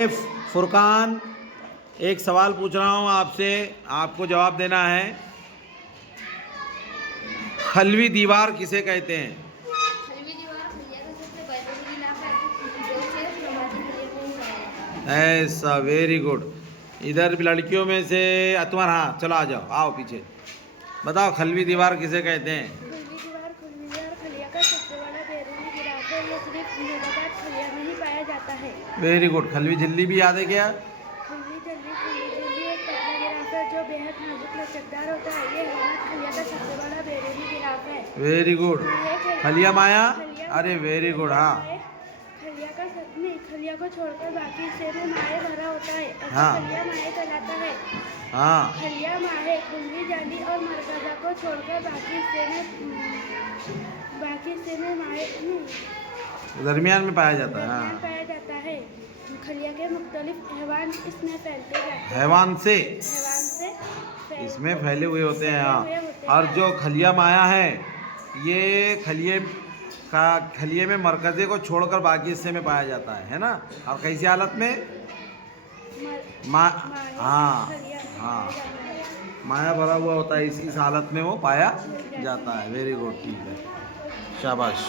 फुरकान, एक सवाल पूछ रहा हूँ आपसे, आपको जवाब देना है। खलवी दीवार किसे कहते हैं? खलवी दीवार खलिया का सबसे बायोलॉजी नाम है जो सिर्फ नबाती खलिया में ही पाया जाता है। ऐसा, वेरी गुड। इधर भी लड़कियों में से तुम्हारा, हाँ चलो आ जाओ, आओ पीछे। बताओ खलवी दीवार किसे कहते हैं? खलवी दीवार खलिया का सबसे बड़ा बैरूनी गिराफ है। यह सिर्फ नबातात खलिया में ही पाया जाता है। Very good. खलवी झिल्ली भी याद है क्या? खलवी झिल्ली एक पतला गिराफ है जो बेहद नाजुक लचकदार होता है। ये हैवानात खलिया का सबसे बड़ा बैरूनी गिराफ है। Very good. खलिया माया, अरे वेरी गुड। हाँ, खलिया को छोड़कर बाकी हिस्से में माए भरा होता है। हाँ, खलिया माए कहलाता है। हाँ, खलिया माहे खुलवी जाली और मरकजा को छोड़कर बाकी हिस्से में माए दरमियान में पाया जाता है। हाँ, पाया जाता है। खलिया के मुख्तलिफ हैवान इसमें फैलते जाते हैं। हैवान से इसमें फैले हुए होते हैं। हाँ, और जो खलिया माया है ये खलिए में मरकज़े को छोड़कर बाकी हिस्से में पाया जाता है ना। और कैसी हालत में? हाँ, हाँ, माया भरा हुआ होता है, इस हालत में वो पाया जाता है। वेरी गुड, ठीक है, शाबाश।